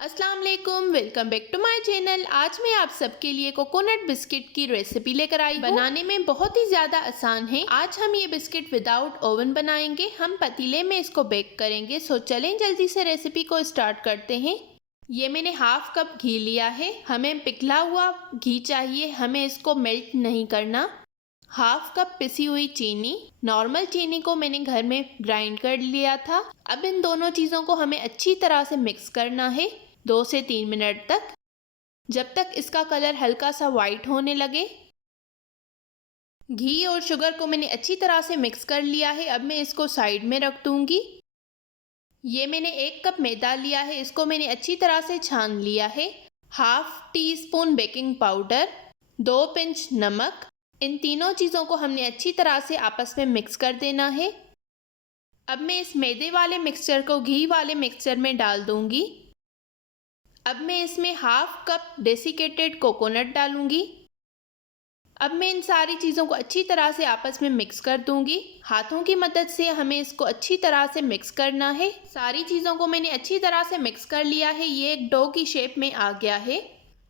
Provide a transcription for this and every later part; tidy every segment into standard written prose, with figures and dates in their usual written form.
अस्सलाम वालेकुम, welcome back to my channel. आज मैं आप सबके लिए कोकोनट बिस्किट की रेसिपी लेकर आई हूँ। बनाने में बहुत ही ज़्यादा आसान है। आज हम ये बिस्किट विदाउट ओवन बनाएंगे। हम पतीले में इसको बेक करेंगे। सो चलें जल्दी से रेसिपी को स्टार्ट करते हैं। ये मैंने हाफ कप घी लिया है। हमें पिघला हुआ घी चाहिए, हमें इसको मेल्ट नहीं करना। हाफ कप पिसी हुई चीनी, नॉर्मल चीनी को मैंने घर में ग्राइंड कर लिया था। अब इन दोनों चीज़ों को हमें अच्छी तरह से मिक्स करना है 2 से 3 मिनट तक, जब तक इसका कलर हल्का सा वाइट होने लगे। घी और शुगर को मैंने अच्छी तरह से मिक्स कर लिया है। अब मैं इसको साइड में रख दूंगी। ये मैंने 1 कप मैदा लिया है, इसको मैंने अच्छी तरह से छान लिया है। Half tea spoon baking powder, 2 pinch नमक। इन तीनों चीज़ों को हमने अच्छी तरह से आपस में मिक्स कर देना है। अब मैं इस मैदे वाले मिक्सचर को घी वाले मिक्सचर में डाल दूंगी। अब मैं इसमें हाफ कप डेसिकेटेड कोकोनट डालूंगी। अब मैं इन सारी चीज़ों को अच्छी तरह से आपस में मिक्स कर दूंगी। हाथों की मदद से हमें इसको अच्छी तरह से मिक्स करना है। सारी चीज़ों को मैंने अच्छी तरह से मिक्स कर लिया है। ये एक डो की शेप में आ गया है।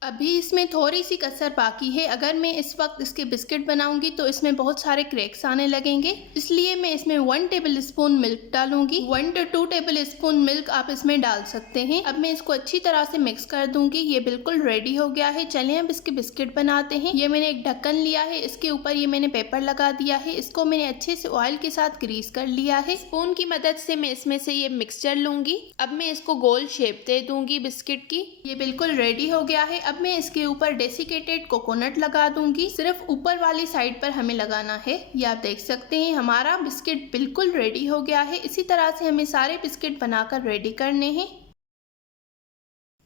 अभी इसमें थोड़ी सी कसर बाकी है। अगर मैं इस वक्त इसके बिस्किट बनाऊंगी तो इसमें बहुत सारे क्रैक्स आने लगेंगे, इसलिए मैं इसमें 1 टेबल स्पून मिल्क डालूंगी। 1 to 2 टेबल स्पून मिल्क आप इसमें डाल सकते हैं। अब मैं इसको अच्छी तरह से मिक्स कर दूंगी। ये बिल्कुल रेडी हो गया है। चलें अब इसके बिस्किट बनाते हैं। ये मैंने एक ढक्कन लिया है, इसके ऊपर ये मैंने पेपर लगा दिया है। इसको मैंने अच्छे से ऑयल के साथ ग्रीस कर लिया है। स्पून की मदद से मैं इसमें से ये मिक्सचर लूंगी। अब मैं इसको गोल शेप दे दूंगी बिस्किट की। ये बिल्कुल रेडी हो गया है। अब मैं इसके ऊपर डेसिकेटेड कोकोनट लगा दूंगी। सिर्फ ऊपर वाली साइड पर हमें लगाना है। ये आप देख सकते हैं हमारा बिस्किट बिल्कुल रेडी हो गया है। इसी तरह से हमें सारे बिस्किट बनाकर रेडी करने हैं।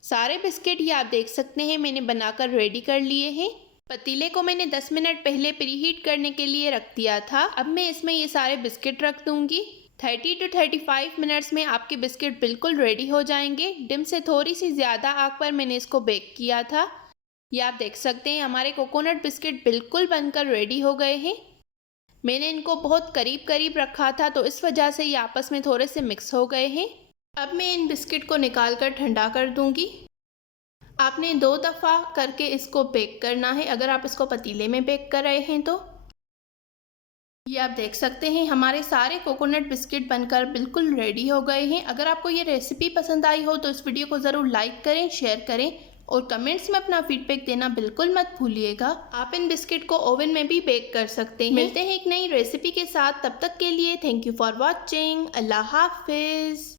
सारे बिस्किट ये आप देख सकते हैं मैंने बनाकर रेडी कर लिए हैं। पतीले को मैंने 10 मिनट पहले प्रीहीट करने के लिए रख दिया था। अब मैं इसमें ये सारे बिस्किट रख दूंगी। 30 to 35 मिनट्स में आपके बिस्किट बिल्कुल रेडी हो जाएंगे। डिम से थोड़ी सी ज़्यादा आग पर मैंने इसको बेक किया था। ये आप देख सकते हैं हमारे कोकोनट बिस्किट बिल्कुल बनकर रेडी हो गए हैं। मैंने इनको बहुत करीब करीब रखा था तो इस वजह से ये आपस में थोड़े से मिक्स हो गए हैं। अब मैं इन बिस्किट को निकाल कर ठंडा कर दूंगी। आपने 2 दफ़ा करके इसको बेक करना है अगर आप इसको पतीले में बेक कर रहे हैं तो। ये आप देख सकते हैं हमारे सारे कोकोनट बिस्किट बनकर बिल्कुल रेडी हो गए हैं। अगर आपको ये रेसिपी पसंद आई हो तो इस वीडियो को ज़रूर लाइक करें, शेयर करें और कमेंट्स में अपना फीडबैक देना बिल्कुल मत भूलिएगा। आप इन बिस्किट को ओवन में भी बेक कर सकते हैं। मिलते हैं एक नई रेसिपी के साथ, तब तक के लिए थैंक यू फॉर वॉचिंग। अल्लाह हाफिज़।